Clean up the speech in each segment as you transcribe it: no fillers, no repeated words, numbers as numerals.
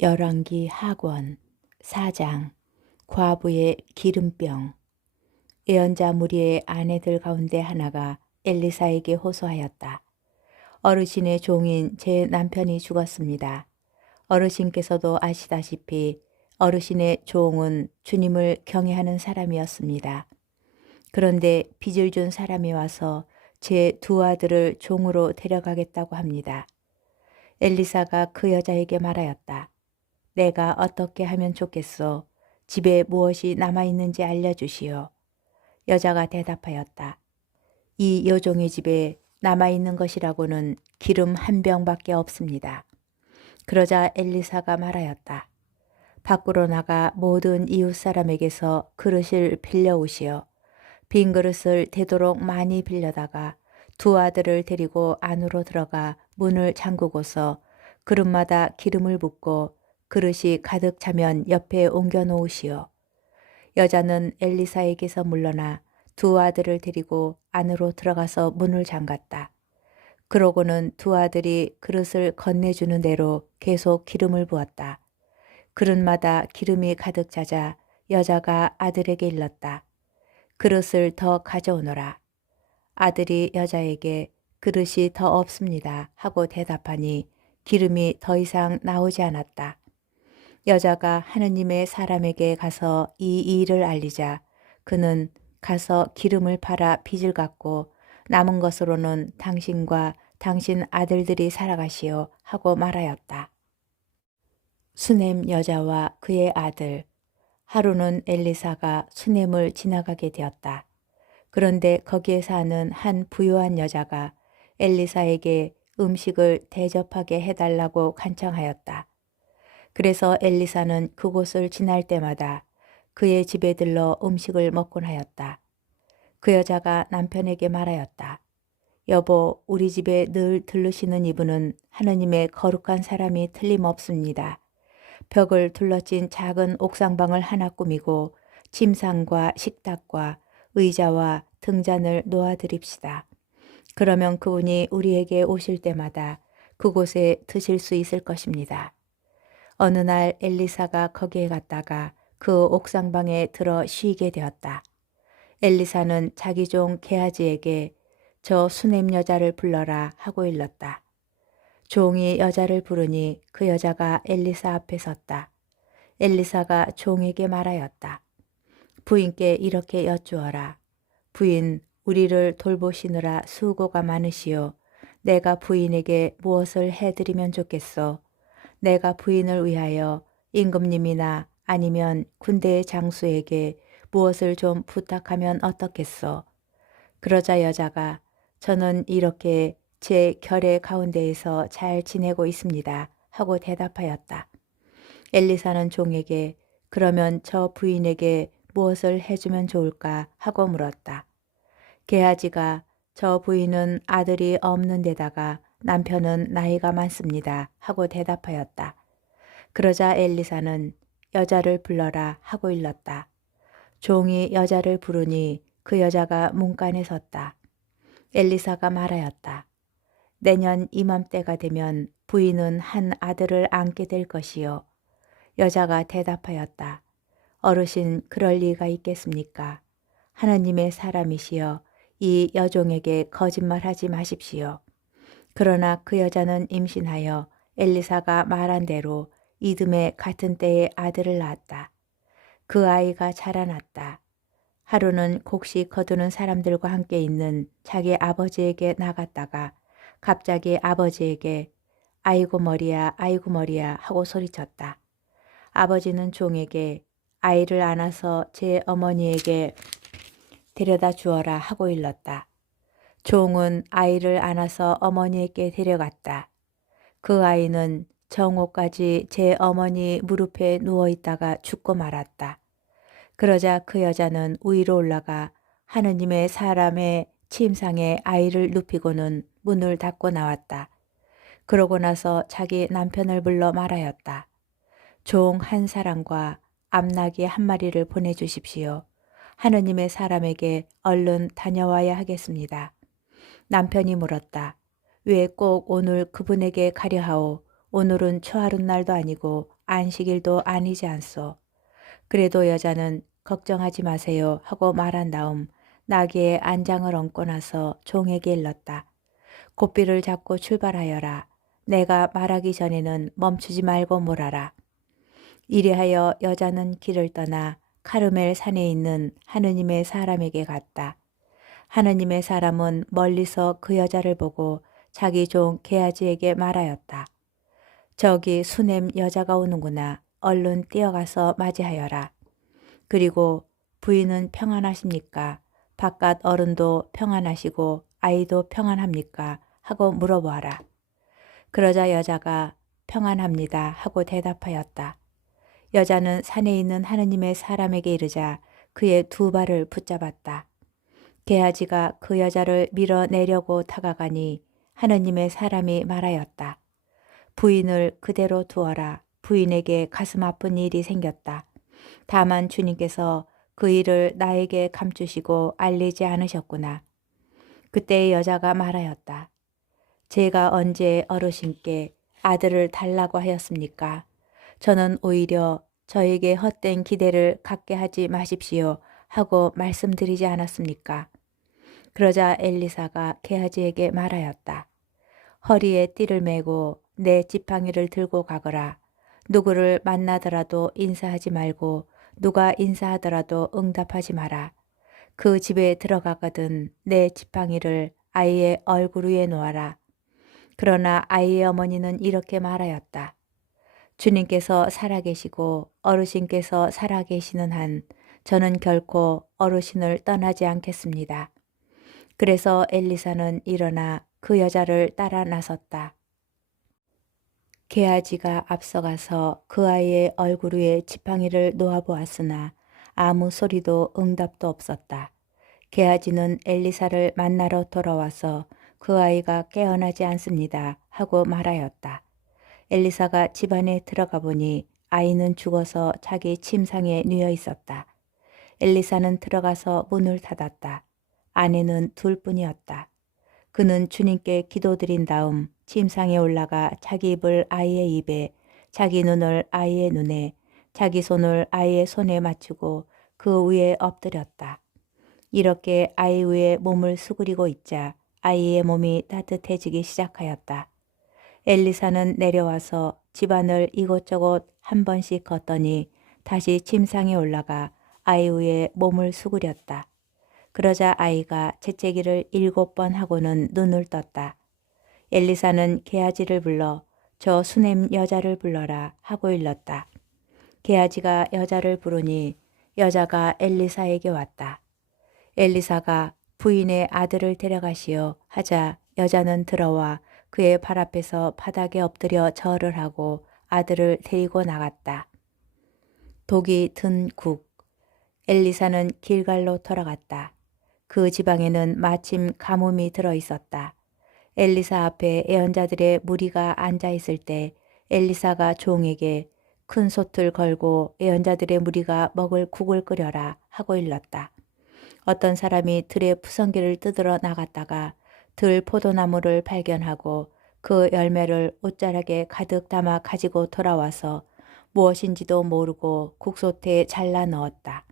열왕기 하권 4장 과부의 기름병. 예언자 무리의 아내들 가운데 하나가 엘리사에게 호소하였다. 어르신의 종인 제 남편이 죽었습니다. 어르신께서도 아시다시피 어르신의 종은 주님을 경외하는 사람이었습니다. 그런데 빚을 준 사람이 와서 제 두 아들을 종으로 데려가겠다고 합니다. 엘리사가 그 여자에게 말하였다. 내가 어떻게 하면 좋겠소? 집에 무엇이 남아있는지 알려주시오. 여자가 대답하였다. 이 여종의 집에 남아있는 것이라고는 기름 한 병밖에 없습니다. 그러자 엘리사가 말하였다. 밖으로 나가 모든 이웃 사람에게서 그릇을 빌려오시오. 빈 그릇을 되도록 많이 빌려다가 두 아들을 데리고 안으로 들어가 문을 잠그고서 그릇마다 기름을 붓고 그릇이 가득 차면 옆에 옮겨 놓으시오. 여자는 엘리사에게서 물러나 두 아들을 데리고 안으로 들어가서 문을 잠갔다. 그러고는 두 아들이 그릇을 건네주는 대로 계속 기름을 부었다. 그릇마다 기름이 가득 차자 여자가 아들에게 일렀다. 그릇을 더 가져오너라. 아들이 여자에게 그릇이 더 없습니다 하고 대답하니 기름이 더 이상 나오지 않았다. 여자가 하느님의 사람에게 가서 이 일을 알리자 그는 가서 기름을 팔아 빚을 갚고 남은 것으로는 당신과 당신 아들들이 살아가시오 하고 말하였다. 수넴 여자와 그의 아들. 하루는 엘리사가 수넴을 지나가게 되었다. 그런데 거기에 사는 한 부유한 여자가 엘리사에게 음식을 대접하게 해달라고 간청하였다. 그래서 엘리사는 그곳을 지날 때마다 그의 집에 들러 음식을 먹곤 하였다. 그 여자가 남편에게 말하였다. 여보, 우리 집에 늘 들르시는 이분은 하느님의 거룩한 사람이 틀림없습니다. 벽을 둘러찐 작은 옥상방을 하나 꾸미고 침상과 식탁과 의자와 등잔을 놓아드립시다. 그러면 그분이 우리에게 오실 때마다 그곳에 드실 수 있을 것입니다. 어느 날 엘리사가 거기에 갔다가 그 옥상방에 들어 쉬게 되었다. 엘리사는 자기 종 게하지에게 저 수넴 여자를 불러라 하고 일렀다. 종이 여자를 부르니 그 여자가 엘리사 앞에 섰다. 엘리사가 종에게 말하였다. 부인께 이렇게 여쭈어라. 부인, 우리를 돌보시느라 수고가 많으시오. 내가 부인에게 무엇을 해드리면 좋겠소? 내가 부인을 위하여 임금님이나 아니면 군대의 장수에게 무엇을 좀 부탁하면 어떻겠소? 그러자 여자가 저는 이렇게 제 결의 가운데에서 잘 지내고 있습니다 하고 대답하였다. 엘리사는 종에게 그러면 저 부인에게 무엇을 해주면 좋을까 하고 물었다. 게하지가 저 부인은 아들이 없는 데다가 남편은 나이가 많습니다 하고 대답하였다. 그러자 엘리사는 여자를 불러라 하고 일렀다. 종이 여자를 부르니 그 여자가 문간에 섰다. 엘리사가 말하였다. 내년 이맘때가 되면 부인은 한 아들을 안게 될 것이요. 여자가 대답하였다. 어르신 그럴 리가 있겠습니까? 하나님의 사람이시여 이 여종에게 거짓말하지 마십시오. 그러나 그 여자는 임신하여 엘리사가 말한 대로 이듬해 같은 때에 아들을 낳았다. 그 아이가 자라났다. 하루는 곡식 거두는 사람들과 함께 있는 자기 아버지에게 나갔다가 갑자기 아버지에게 아이고 머리야 아이고 머리야 하고 소리쳤다. 아버지는 종에게 아이를 안아서 제 어머니에게 데려다 주어라 하고 일렀다. 종은 아이를 안아서 어머니에게 데려갔다. 그 아이는 정오까지 제 어머니 무릎에 누워있다가 죽고 말았다. 그러자 그 여자는 위로 올라가 하느님의 사람의 침상에 아이를 눕히고는 문을 닫고 나왔다. 그러고 나서 자기 남편을 불러 말하였다. 종 한 사람과 암나귀 한 마리를 보내주십시오. 하느님의 사람에게 얼른 다녀와야 하겠습니다. 남편이 물었다. 왜 꼭 오늘 그분에게 가려 하오? 오늘은 초하룻 날도 아니고 안식일도 아니지 않소. 그래도 여자는 걱정하지 마세요 하고 말한 다음 나귀의 안장을 얹고 나서 종에게 일렀다. 고삐를 잡고 출발하여라. 내가 말하기 전에는 멈추지 말고 몰아라. 이리하여 여자는 길을 떠나 카르멜 산에 있는 하느님의 사람에게 갔다. 하느님의 사람은 멀리서 그 여자를 보고 자기 종 게하지에게 말하였다. 저기 수넴 여자가 오는구나. 얼른 뛰어가서 맞이하여라. 그리고 부인은 평안하십니까? 바깥 어른도 평안하시고 아이도 평안합니까? 하고 물어보아라. 그러자 여자가 평안합니다 하고 대답하였다. 여자는 산에 있는 하느님의 사람에게 이르자 그의 두 발을 붙잡았다. 게하지가 그 여자를 밀어내려고 다가가니 하느님의 사람이 말하였다. 부인을 그대로 두어라. 부인에게 가슴 아픈 일이 생겼다. 다만 주님께서 그 일을 나에게 감추시고 알리지 않으셨구나. 그때 여자가 말하였다. 제가 언제 어르신께 아들을 달라고 하였습니까? 저는 오히려 저에게 헛된 기대를 갖게 하지 마십시오 하고 말씀드리지 않았습니까? 그러자 엘리사가 게하지에게 말하였다. 허리에 띠를 메고 내 지팡이를 들고 가거라. 누구를 만나더라도 인사하지 말고 누가 인사하더라도 응답하지 마라. 그 집에 들어가거든 내 지팡이를 아이의 얼굴 위에 놓아라. 그러나 아이의 어머니는 이렇게 말하였다. 주님께서 살아계시고 어르신께서 살아계시는 한 저는 결코 어르신을 떠나지 않겠습니다. 그래서 엘리사는 일어나 그 여자를 따라 나섰다. 게하지가 앞서가서 그 아이의 얼굴 위에 지팡이를 놓아보았으나 아무 소리도 응답도 없었다. 게하지는 엘리사를 만나러 돌아와서 그 아이가 깨어나지 않습니다 하고 말하였다. 엘리사가 집안에 들어가 보니 아이는 죽어서 자기 침상에 누워 있었다. 엘리사는 들어가서 문을 닫았다. 아내는 둘뿐이었다. 그는 주님께 기도드린 다음 침상에 올라가 자기 입을 아이의 입에, 자기 눈을 아이의 눈에, 자기 손을 아이의 손에 맞추고 그 위에 엎드렸다. 이렇게 아이 위에 몸을 수그리고 있자 아이의 몸이 따뜻해지기 시작하였다. 엘리사는 내려와서 집안을 이곳저곳 한 번씩 걷더니 다시 침상에 올라가 아이 위에 몸을 수그렸다. 그러자 아이가 재채기를 7번 하고는 눈을 떴다. 엘리사는 게하지를 불러 저 수넴 여자를 불러라 하고 일렀다. 게하지가 여자를 부르니 여자가 엘리사에게 왔다. 엘리사가 부인의 아들을 데려가시오 하자 여자는 들어와 그의 발 앞에서 바닥에 엎드려 절을 하고 아들을 데리고 나갔다. 독이 든 국. 엘리사는 길갈로 돌아갔다. 그 지방에는 마침 가뭄이 들어 있었다. 엘리사 앞에 예언자들의 무리가 앉아 있을 때 엘리사가 종에게 큰 솥을 걸고 예언자들의 무리가 먹을 국을 끓여라 하고 일렀다. 어떤 사람이 들의 푸성기를 뜯으러 나갔다가 들 포도나무를 발견하고 그 열매를 옷자락에 가득 담아 가지고 돌아와서 무엇인지도 모르고 국솥에 잘라 넣었다.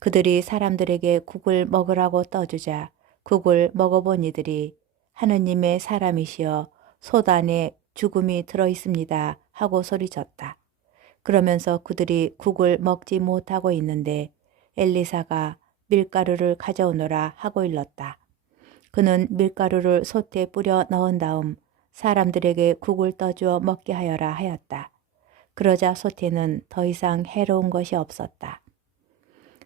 그들이 사람들에게 국을 먹으라고 떠주자 국을 먹어본 이들이 하느님의 사람이시여 솥 안에 죽음이 들어있습니다 하고 소리쳤다. 그러면서 그들이 국을 먹지 못하고 있는데 엘리사가 밀가루를 가져오너라 하고 일렀다. 그는 밀가루를 솥에 뿌려 넣은 다음 사람들에게 국을 떠주어 먹게 하여라 하였다. 그러자 솥에는 더 이상 해로운 것이 없었다.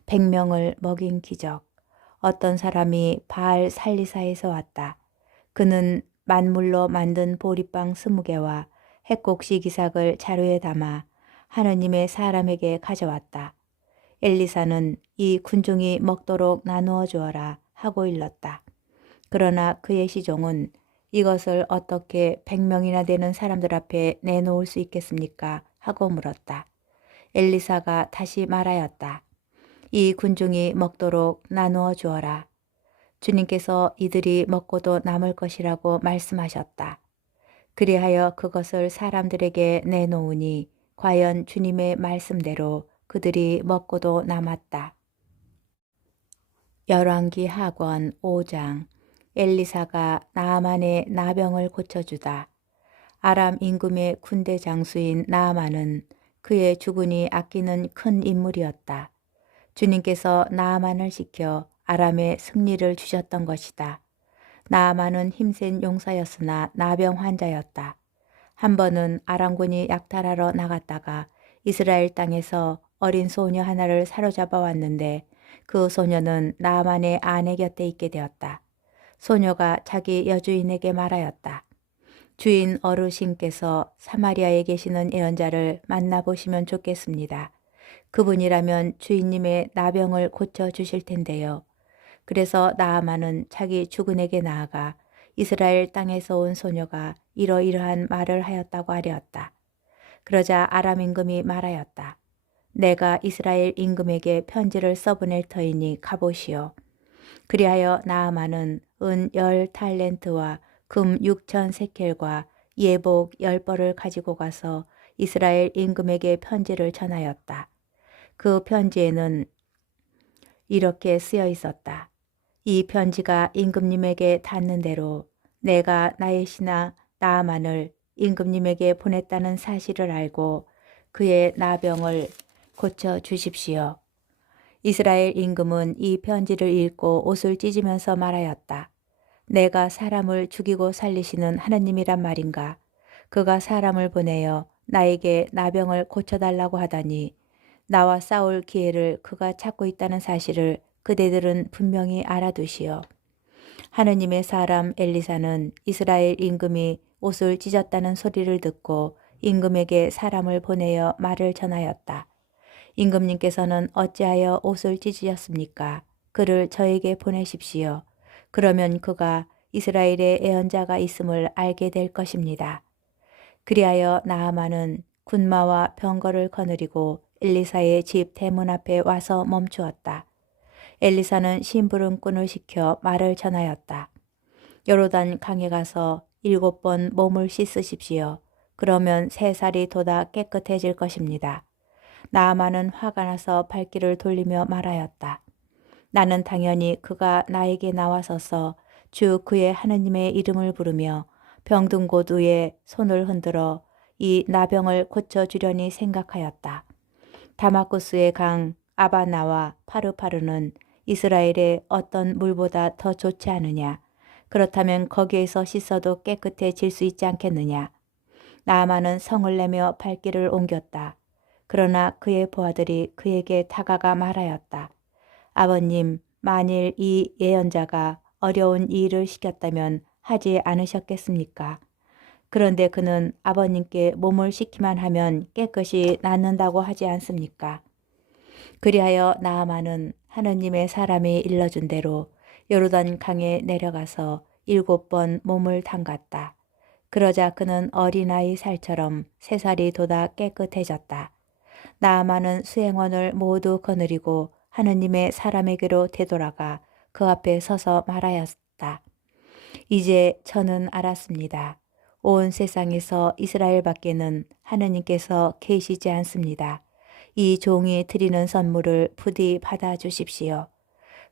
100명을 먹인 기적. 어떤 사람이 바알 살리사에서 왔다. 그는 만물로 만든 보리빵 20개와 핵곡식 이삭을 자루에 담아 하느님의 사람에게 가져왔다. 엘리사는 이 군중이 먹도록 나누어 주어라 하고 일렀다. 그러나 그의 시종은 이것을 어떻게 100명이나 되는 사람들 앞에 내놓을 수 있겠습니까? 하고 물었다. 엘리사가 다시 말하였다. 이 군중이 먹도록 나누어 주어라. 주님께서 이들이 먹고도 남을 것이라고 말씀하셨다. 그리하여 그것을 사람들에게 내놓으니 과연 주님의 말씀대로 그들이 먹고도 남았다. 열왕기 하권 5장. 엘리사가 나아만의 나병을 고쳐주다. 아람 임금의 군대 장수인 나아만은 그의 주군이 아끼는 큰 인물이었다. 주님께서 나아만을 시켜 아람에 승리를 주셨던 것이다. 나아만은 힘센 용사였으나 나병 환자였다. 한 번은 아람군이 약탈하러 나갔다가 이스라엘 땅에서 어린 소녀 하나를 사로잡아 왔는데 그 소녀는 나아만의 아내 곁에 있게 되었다. 소녀가 자기 여주인에게 말하였다. 주인 어르신께서 사마리아에 계시는 예언자를 만나보시면 좋겠습니다. 그분이라면 주인님의 나병을 고쳐주실 텐데요. 그래서 나아만은 자기 주군에게 나아가 이스라엘 땅에서 온 소녀가 이러이러한 말을 하였다고 아뢰었다. 그러자 아람 임금이 말하였다. 내가 이스라엘 임금에게 편지를 써보낼 터이니 가보시오. 그리하여 나아만은 은 10달란트와 금 6천 세켈과 예복 10벌을 가지고 가서 이스라엘 임금에게 편지를 전하였다. 그 편지에는 이렇게 쓰여 있었다. 이 편지가 임금님에게 닿는 대로 내가 나의 신하 나아만을 임금님에게 보냈다는 사실을 알고 그의 나병을 고쳐 주십시오. 이스라엘 임금은 이 편지를 읽고 옷을 찢으면서 말하였다. 내가 사람을 죽이고 살리시는 하느님이란 말인가? 그가 사람을 보내어 나에게 나병을 고쳐달라고 하다니 나와 싸울 기회를 그가 찾고 있다는 사실을 그대들은 분명히 알아두시오. 하느님의 사람 엘리사는 이스라엘 임금이 옷을 찢었다는 소리를 듣고 임금에게 사람을 보내어 말을 전하였다. 임금님께서는 어찌하여 옷을 찢으셨습니까? 그를 저에게 보내십시오. 그러면 그가 이스라엘에 예언자가 있음을 알게 될 것입니다. 그리하여 나아만은 군마와 병거를 거느리고 엘리사의 집 대문 앞에 와서 멈추었다. 엘리사는 심부름꾼을 시켜 말을 전하였다. 요르단 강에 가서 7번 몸을 씻으십시오. 그러면 3살이 돋아 깨끗해질 것입니다. 나아만은 화가 나서 발길을 돌리며 말하였다. 나는 당연히 그가 나에게 나와서서 주 그의 하느님의 이름을 부르며 병든 곳 위에 손을 흔들어 이 나병을 고쳐주려니 생각하였다. 다마쿠스의 강 아바나와 파르파르는 이스라엘의 어떤 물보다 더 좋지 않으냐? 그렇다면 거기에서 씻어도 깨끗해질 수 있지 않겠느냐? 나아만은 성을 내며 발길을 옮겼다. 그러나 그의 부하들이 그에게 다가가 말하였다. 아버님, 만일 이 예언자가 어려운 일을 시켰다면 하지 않으셨겠습니까? 그런데 그는 아버님께 몸을 씻기만 하면 깨끗이 낫는다고 하지 않습니까? 그리하여 나아만은 하느님의 사람이 일러준 대로 요르단 강에 내려가서 7번 몸을 담갔다. 그러자 그는 어린아이 살처럼 3살이 돋아 깨끗해졌다. 나아만은 수행원을 모두 거느리고 하느님의 사람에게로 되돌아가 그 앞에 서서 말하였다. 이제 저는 알았습니다. 온 세상에서 이스라엘 밖에는 하느님께서 계시지 않습니다. 이 종이 드리는 선물을 부디 받아주십시오.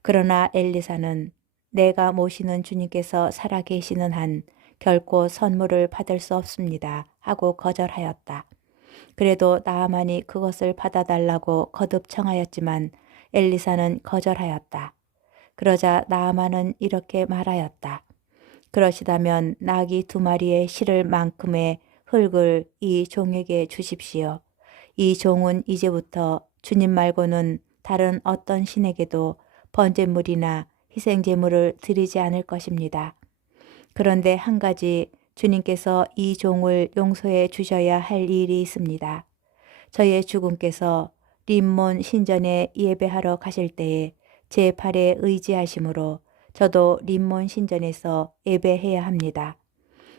그러나 엘리사는 내가 모시는 주님께서 살아계시는 한 결코 선물을 받을 수 없습니다. 하고 거절하였다. 그래도 나아만이 그것을 받아달라고 거듭 청하였지만 엘리사는 거절하였다. 그러자 나아만은 이렇게 말하였다. 그러시다면 나귀 2마리에 실을 만큼의 흙을 이 종에게 주십시오. 이 종은 이제부터 주님 말고는 다른 어떤 신에게도 번제물이나 희생제물을 드리지 않을 것입니다. 그런데 한 가지 주님께서 이 종을 용서해 주셔야 할 일이 있습니다. 저의 주군께서 림몬 신전에 예배하러 가실 때에 제 팔에 의지하심으로 저도 림몬 신전에서 예배해야 합니다.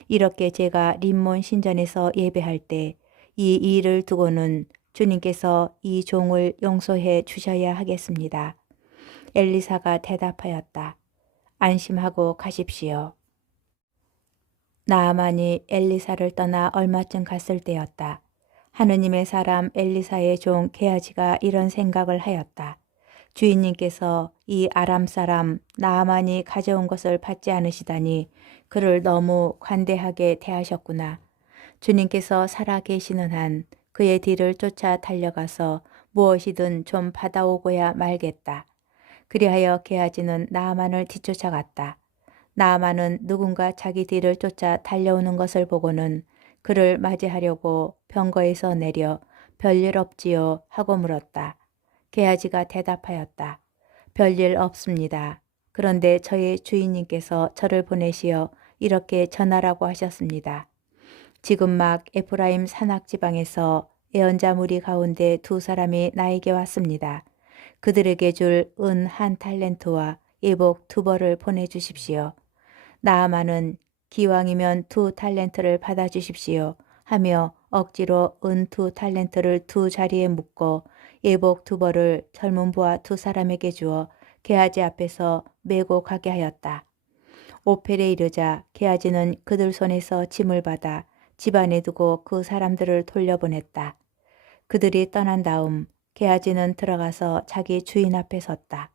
이렇게 제가 림몬 신전에서 예배할 때 이 일을 두고는 주님께서 이 종을 용서해 주셔야 하겠습니다. 엘리사가 대답하였다. 안심하고 가십시오. 나아만이 엘리사를 떠나 얼마쯤 갔을 때였다. 하느님의 사람 엘리사의 종 게하지가 이런 생각을 하였다. 주인님께서 이 아람 사람 나아만이 가져온 것을 받지 않으시다니 그를 너무 관대하게 대하셨구나. 주님께서 살아 계시는 한 그의 뒤를 쫓아 달려가서 무엇이든 좀 받아오고야 말겠다. 그리하여 게하지는 나아만을 뒤쫓아갔다. 나아만은 누군가 자기 뒤를 쫓아 달려오는 것을 보고는 그를 맞이하려고 병거에서 내려 별일 없지요 하고 물었다. 게하지가 대답하였다. 별일 없습니다. 그런데 저의 주인님께서 저를 보내시어 이렇게 전하라고 하셨습니다. 지금 막 에프라임 산악 지방에서 예언자 무리 가운데 두 사람이 나에게 왔습니다. 그들에게 줄 은 한 탈렌트와 예복 두 벌을 보내주십시오. 나아만은 기왕이면 두 탈렌트를 받아주십시오 하며 억지로 은 두 탈렌트를 두 자리에 묶고 예복 두 벌을 젊은 부하 두 사람에게 주어 게하지 앞에서 메고 가게 하였다. 오펠에 이르자 게하지는 그들 손에서 짐을 받아 집안에 두고 그 사람들을 돌려보냈다. 그들이 떠난 다음 게하지는 들어가서 자기 주인 앞에 섰다.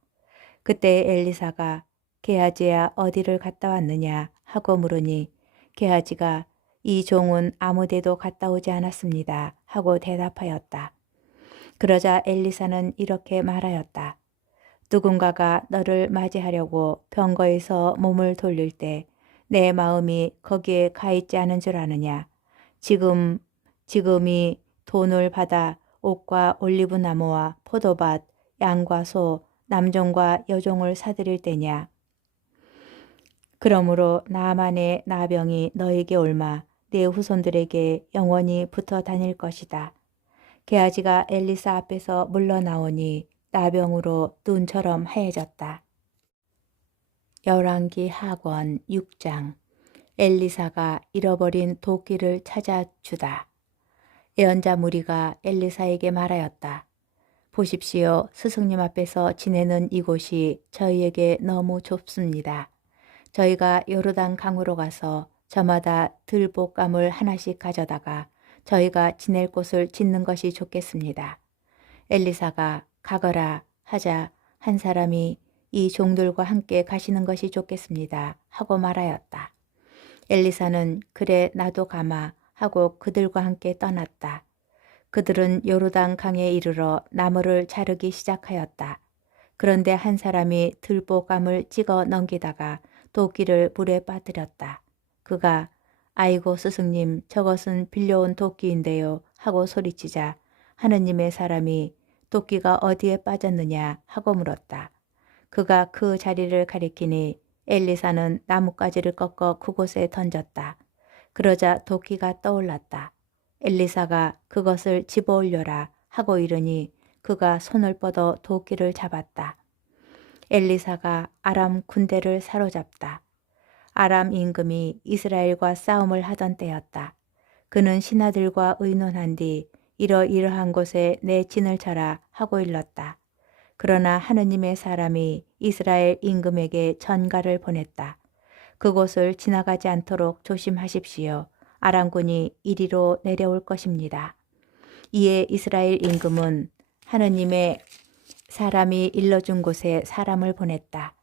그때 엘리사가 게하지야 어디를 갔다 왔느냐 하고 물으니 게하지가 이 종은 아무데도 갔다 오지 않았습니다 하고 대답하였다. 그러자 엘리사는 이렇게 말하였다. 누군가가 너를 맞이하려고 병거에서 몸을 돌릴 때 내 마음이 거기에 가 있지 않은 줄 아느냐. 지금이 돈을 받아 옷과 올리브나무와 포도밭, 양과 소, 남종과 여종을 사들일 때냐. 그러므로 나만의 나병이 너에게 옮아 내 후손들에게 영원히 붙어 다닐 것이다. 게하지가 엘리사 앞에서 물러나오니 나병으로 눈처럼 하얘졌다. 열왕기 하권 6장. 엘리사가 잃어버린 도끼를 찾아주다. 예언자 무리가 엘리사에게 말하였다. 보십시오. 스승님 앞에서 지내는 이곳이 저희에게 너무 좁습니다. 저희가 요르단 강으로 가서 저마다 들볶감을 하나씩 가져다가 저희가 지낼 곳을 짓는 것이 좋겠습니다. 엘리사가 가거라 하자 한 사람이 이 종들과 함께 가시는 것이 좋겠습니다 하고 말하였다. 엘리사는 그래 나도 가마 하고 그들과 함께 떠났다. 그들은 요르단 강에 이르러 나무를 자르기 시작하였다. 그런데 한 사람이 들보감을 찍어 넘기다가 도끼를 물에 빠뜨렸다. 그가 아이고 스승님 저것은 빌려온 도끼인데요 하고 소리치자 하느님의 사람이 도끼가 어디에 빠졌느냐 하고 물었다. 그가 그 자리를 가리키니 엘리사는 나뭇가지를 꺾어 그곳에 던졌다. 그러자 도끼가 떠올랐다. 엘리사가 그것을 집어올려라 하고 이르니 그가 손을 뻗어 도끼를 잡았다. 엘리사가 아람 군대를 사로잡다. 아람 임금이 이스라엘과 싸움을 하던 때였다. 그는 신하들과 의논한 뒤 이러이러한 곳에 내 진을 쳐라 하고 일렀다. 그러나 하느님의 사람이 이스라엘 임금에게 전가를 보냈다. 그곳을 지나가지 않도록 조심하십시오. 아람군이 이리로 내려올 것입니다. 이에 이스라엘 임금은 하느님의 사람이 일러준 곳에 사람을 보냈다.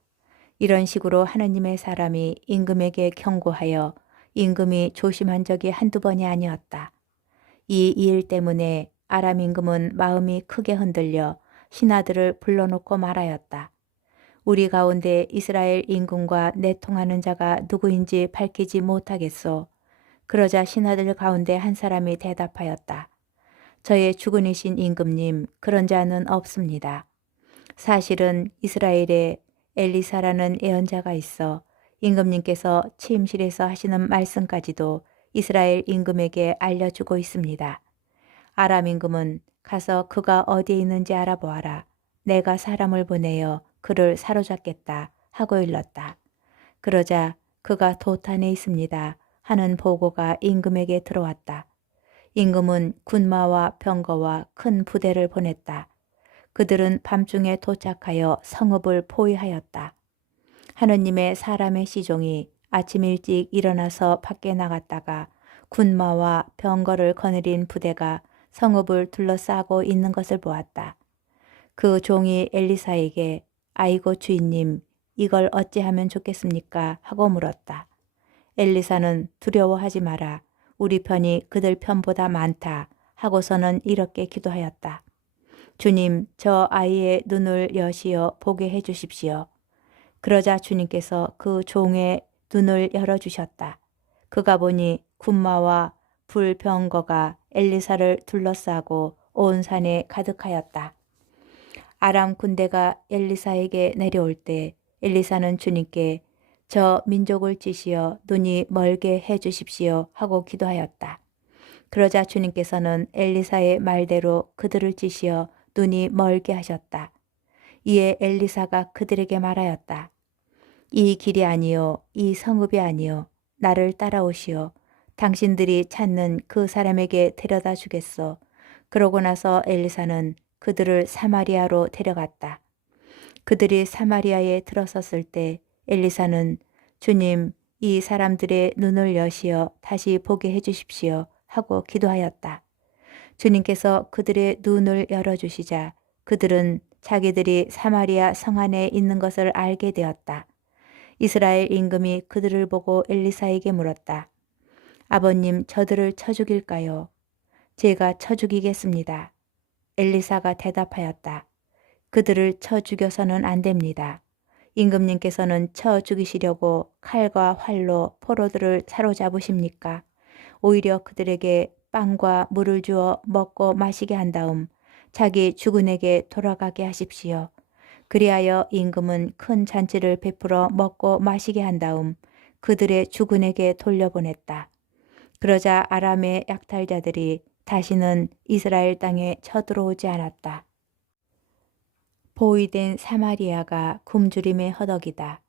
이런 식으로 하느님의 사람이 임금에게 경고하여 임금이 조심한 적이 한두 번이 아니었다. 이 일 때문에 아람 임금은 마음이 크게 흔들려 신하들을 불러놓고 말하였다. 우리 가운데 이스라엘 임금과 내통하는 자가 누구인지 밝히지 못하겠소. 그러자 신하들 가운데 한 사람이 대답하였다. 저의 주군이신 임금님, 그런 자는 없습니다. 사실은 이스라엘에 엘리사라는 예언자가 있어 임금님께서 침실에서 하시는 말씀까지도 이스라엘 임금에게 알려주고 있습니다. 아람 임금은 가서 그가 어디에 있는지 알아보아라. 내가 사람을 보내어 그를 사로잡겠다 하고 일렀다. 그러자 그가 도탄에 있습니다 하는 보고가 임금에게 들어왔다. 임금은 군마와 병거와 큰 부대를 보냈다. 그들은 밤중에 도착하여 성읍을 포위하였다. 하느님의 사람의 시종이 아침 일찍 일어나서 밖에 나갔다가 군마와 병거를 거느린 부대가 성읍을 둘러싸고 있는 것을 보았다. 그 종이 엘리사에게 아이고 주인님, 이걸 어찌하면 좋겠습니까? 하고 물었다. 엘리사는 두려워하지 마라. 우리 편이 그들 편보다 많다. 하고서는 이렇게 기도하였다. 주님, 저 아이의 눈을 여시어 보게 해 주십시오. 그러자 주님께서 그 종의 눈을 열어주셨다. 그가 보니 군마와 불병거가 엘리사를 둘러싸고 온 산에 가득하였다. 아람 군대가 엘리사에게 내려올 때 엘리사는 주님께 저 민족을 찌시어 눈이 멀게 해 주십시오 하고 기도하였다. 그러자 주님께서는 엘리사의 말대로 그들을 찌시어 눈이 멀게 하셨다. 이에 엘리사가 그들에게 말하였다. 이 길이 아니요 이 성읍이 아니요 나를 따라오시오. 당신들이 찾는 그 사람에게 데려다 주겠소. 그러고 나서 엘리사는 그들을 사마리아로 데려갔다. 그들이 사마리아에 들어섰을 때 엘리사는 주님, 이 사람들의 눈을 여시어 다시 보게 해주십시오 하고 기도하였다. 주님께서 그들의 눈을 열어주시자 그들은 자기들이 사마리아 성 안에 있는 것을 알게 되었다. 이스라엘 임금이 그들을 보고 엘리사에게 물었다. 아버님, 저들을 쳐 죽일까요? 제가 쳐 죽이겠습니다. 엘리사가 대답하였다. 그들을 쳐 죽여서는 안 됩니다. 임금님께서는 쳐 죽이시려고 칼과 활로 포로들을 사로잡으십니까? 오히려 그들에게 빵과 물을 주어 먹고 마시게 한 다음 자기 주군에게 돌아가게 하십시오. 그리하여 임금은 큰 잔치를 베풀어 먹고 마시게 한 다음 그들의 주군에게 돌려보냈다. 그러자 아람의 약탈자들이 다시는 이스라엘 땅에 쳐들어오지 않았다. 보위된 사마리아가 굶주림의 허덕이다.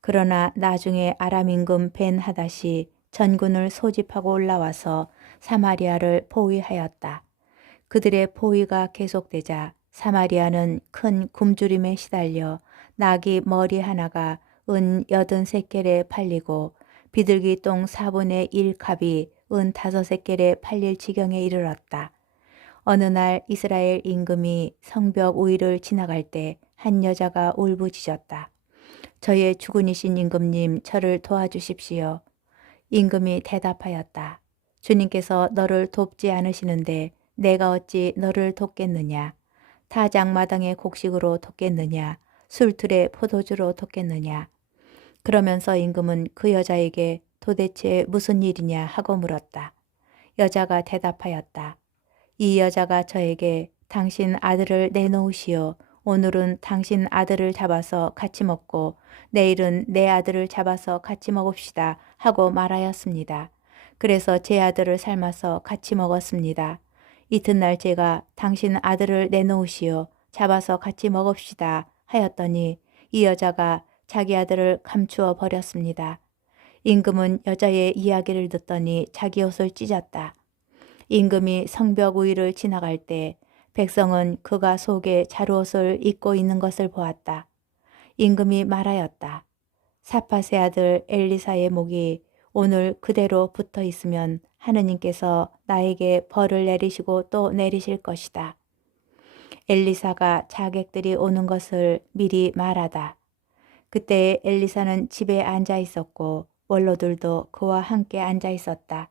그러나 나중에 아람 임금 벤 하닷이 전군을 소집하고 올라와서 사마리아를 포위하였다. 그들의 포위가 계속되자 사마리아는 큰 굶주림에 시달려 나귀 머리 하나가 은 83겔에 팔리고 비둘기 똥 4분의 1 값이 은 5겔에 팔릴 지경에 이르렀다. 어느 날 이스라엘 임금이 성벽 위를 지나갈 때 한 여자가 울부짖었다. 저의 주군이신 임금님, 저를 도와주십시오. 임금이 대답하였다. 주님께서 너를 돕지 않으시는데 내가 어찌 너를 돕겠느냐? 타작마당의 곡식으로 돕겠느냐? 술틀의 포도주로 돕겠느냐? 그러면서 임금은 그 여자에게 도대체 무슨 일이냐 하고 물었다. 여자가 대답하였다. 이 여자가 저에게 당신 아들을 내놓으시오. 오늘은 당신 아들을 잡아서 같이 먹고 내일은 내 아들을 잡아서 같이 먹읍시다 하고 말하였습니다. 그래서 제 아들을 삶아서 같이 먹었습니다. 이튿날 제가 당신 아들을 내놓으시오. 잡아서 같이 먹읍시다 하였더니 이 여자가 자기 아들을 감추어 버렸습니다. 임금은 여자의 이야기를 듣더니 자기 옷을 찢었다. 임금이 성벽 위를 지나갈 때 백성은 그가 속에 자루옷을 입고 있는 것을 보았다. 임금이 말하였다. 사팟의 아들 엘리사의 목이 오늘 그대로 붙어 있으면 하느님께서 나에게 벌을 내리시고 또 내리실 것이다. 엘리사가 자객들이 오는 것을 미리 말하다. 그때 엘리사는 집에 앉아 있었고 원로들도 그와 함께 앉아 있었다.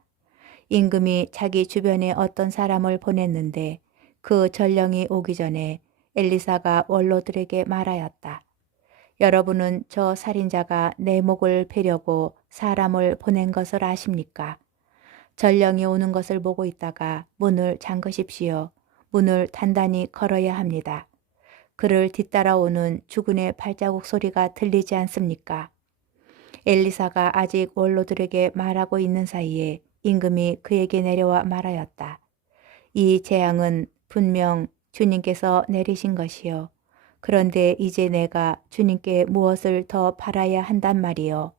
임금이 자기 주변에 어떤 사람을 보냈는데 그 전령이 오기 전에 엘리사가 원로들에게 말하였다. 여러분은 저 살인자가 내 목을 베려고 사람을 보낸 것을 아십니까? 전령이 오는 것을 보고 있다가 문을 잠그십시오. 문을 단단히 걸어야 합니다. 그를 뒤따라오는 주군의 발자국 소리가 들리지 않습니까? 엘리사가 아직 원로들에게 말하고 있는 사이에 임금이 그에게 내려와 말하였다. 이 재앙은 분명 주님께서 내리신 것이요. 그런데 이제 내가 주님께 무엇을 더 바라야 한단 말이요.